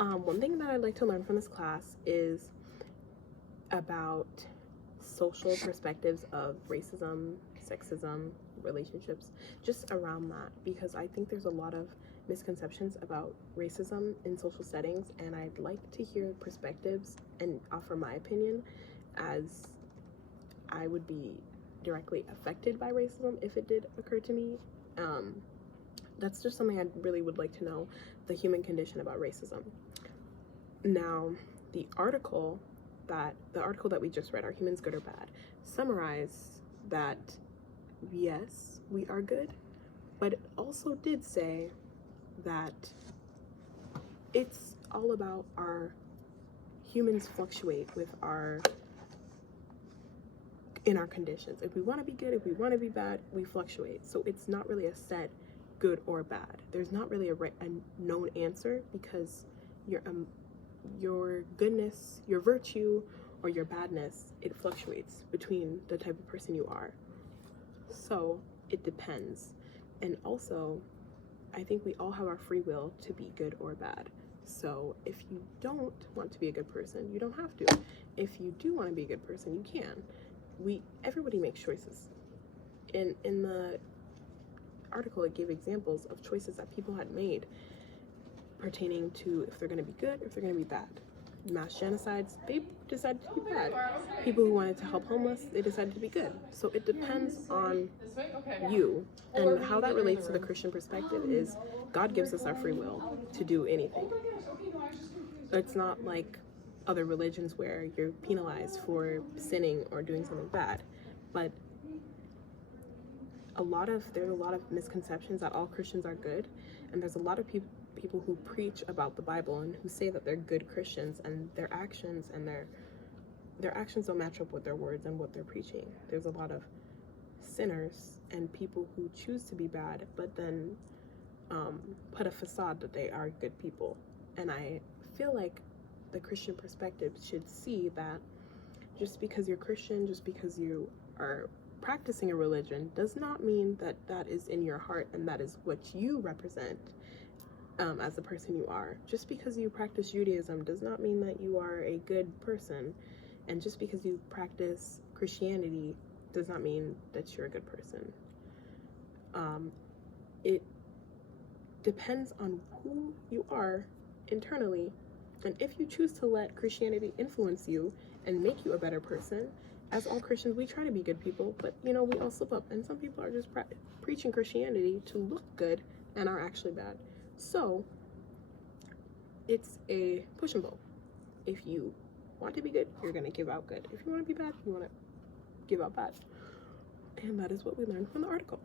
One thing that I'd like to learn from this class is about social perspectives of racism, sexism, relationships, just around that, because I think there's a lot of misconceptions about racism in social settings, and I'd like to hear perspectives and offer my opinion, as I would be directly affected by racism if it did occur to me. That's just something I really would like to know, the human condition about racism. Now, the article that we just read, Are Humans Good or Bad, summarize that yes, we are good, but it also did say that it's all about our humans fluctuate in our conditions. If we want to be good, if we want to be bad, we fluctuate. So it's not really a set good or bad. There's not really a known answer, because your goodness, your virtue, or your badness, it fluctuates between the type of person you are. So it depends. And also, I think we all have our free will to be good or bad. So if you don't want to be a good person, you don't have to. If you do want to be a good person, you can. Everybody makes choices. In the article, it gave examples of choices that people had made pertaining to if they're going to be good, if they're going to be bad. Mass genocides, they decided to be bad. People who wanted to help homeless, they decided to be good. So it depends on you. And how that relates to the Christian perspective is God gives us our free will to do anything. It's not like other religions where you're penalized for sinning or doing something bad. But there's a lot of misconceptions that all Christians are good, and there's a lot of people who preach about the Bible and who say that they're good Christians, and their actions don't match up with their words and what they're preaching. There's a lot of sinners and people who choose to be bad, but then put a facade that they are good people. And I feel like the Christian perspective should see that just because you're Christian, just because you are practicing a religion, does not mean that that is in your heart and that is what you represent as the person you are. Just because you practice Judaism does not mean that you are a good person. And just because you practice Christianity does not mean that you're a good person. It depends on who you are internally, and if you choose to let Christianity influence you and make you a better person. As all Christians, we try to be good people, but we all slip up, and some people are just preaching Christianity to look good and are actually bad. So it's a push and pull. If you want to be good, you're going to give out good. If you want to be bad, you want to give out bad. And that is what we learned from the article.